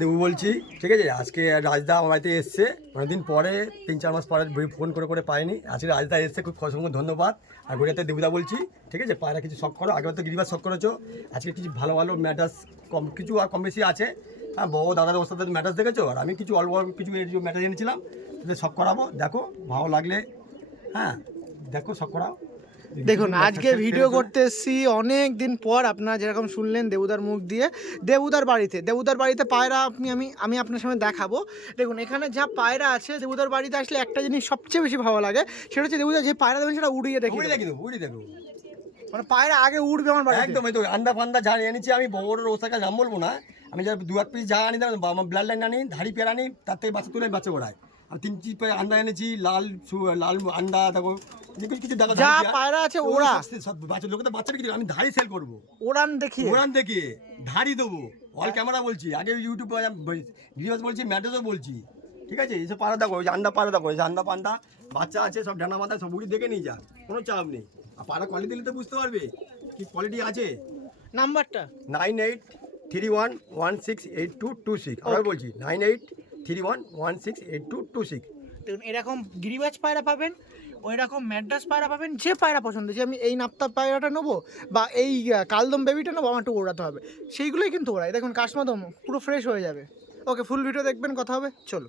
দেবু বলছি, ঠিক আছে। আজকে রাজদা আমার বাড়িতে এসছে অনেকদিন পরে, 3-4 মাস পরে ফোন করে করে পাইনি। আজকে রাজদা এসছে, খুব অসংখ্য ধন্যবাদ। আর গড়িয়াতে দেবুদা বলছি, ঠিক আছে। পায়রা কিছু শখ করো, আগেও তো গিরিবাস শখ করেছো, আজকে কিছু ভালো ভালো ম্যাটার্স কম কিছু আর কম বেশি আছে। হ্যাঁ, বড় দাদার ওস্তাদের ম্যাটার্স দেখেছো, আর আমি কিছু অল্প অল্প কিছু ম্যাটার্স এনেছিলাম, তাদের শখ করাবো। দেখো ভালো লাগলে, হ্যাঁ দেখো শখ করাও। দেখুন আজকে ভিডিও করতে এসেছি অনেক দিন পর। আপনারা যেরকম শুনলেন দেবুদার মুখ দিয়ে, দেবুদার বাড়িতে পায়রা আমি আপনার সামনে দেখাবো। দেখুন এখানে যা পায়রা আছে, দেবুদার বাড়িতে আসলে একটা জিনিস সবচেয়ে বেশি ভালো লাগে, সেটা হচ্ছে দেবুদা যে পায়রা দেবেন সেটা উড়িয়ে দেখি, উড়ি দেখো, মানে পায়রা আগে উড়বে আমার বাড়িতে। একদম। এই তো আন্ডা ফান্ডা যা এনেছি আমি, বড় ওস্তার কাছে নাম বলবো না, আমি যা 2-1 পিস যা আনি, আমার ব্লাড লাইন আনি, ধাড়ি পেয়ার আনি, তার থেকে বাচ্চা তুলে বাচ্চা ওড়ায়। আমি 3 চিপ আন্ডা এনেছি, লাল লাল আন্ডা, দেখো কিছু দেখো যা পায়রা আছে ওরা সব বাচ্চা লোকে তো বাচ্চা বিক্রি করে, আমি ধাড়ি সেল করবো, ওড়ান দেখিয়ে। ওড়ান দেখিয়ে ধাড়ি দেবো, অল ক্যামেরা বলছি। আগে ইউটিউবে ভিডিওস বলছি, ম্যাটেজও বলছি, ঠিক আছে। এইসব পাড়া দেখো, ওই যে আন্ডা পাড়া দেখো, এই যে আন্ডা পান্ডা বাচ্চা আছে, সব ডানা মাথা সব উড়ি দেখে নিয়ে যা, কোনো চাপ নেই। আর পাড়া কোয়ালিটি দিলে তো বুঝতে পারবে কি কোয়ালিটি আছে। নাম্বারটা 9831168226, আবার বলছি 9831168226। দেখুন এরকম গিরিবাজ পায়রা পাবেন, ওই রকম ম্যাড্রাস পায়রা পাবেন, যে পায়রা পছন্দ, যে আমি এই নাপ্তা পায়রাটা নেবো বা এই কালদম বেবিটা নেবো, আমার একটু ওড়াতে হবে, সেইগুলোই কিন্তু ওড়াই। দেখুন কাশমাদম পুরো ফ্রেশ হয়ে যাবে। ওকে, ফুল ভিডিও দেখবেন, কথা হবে, চলো।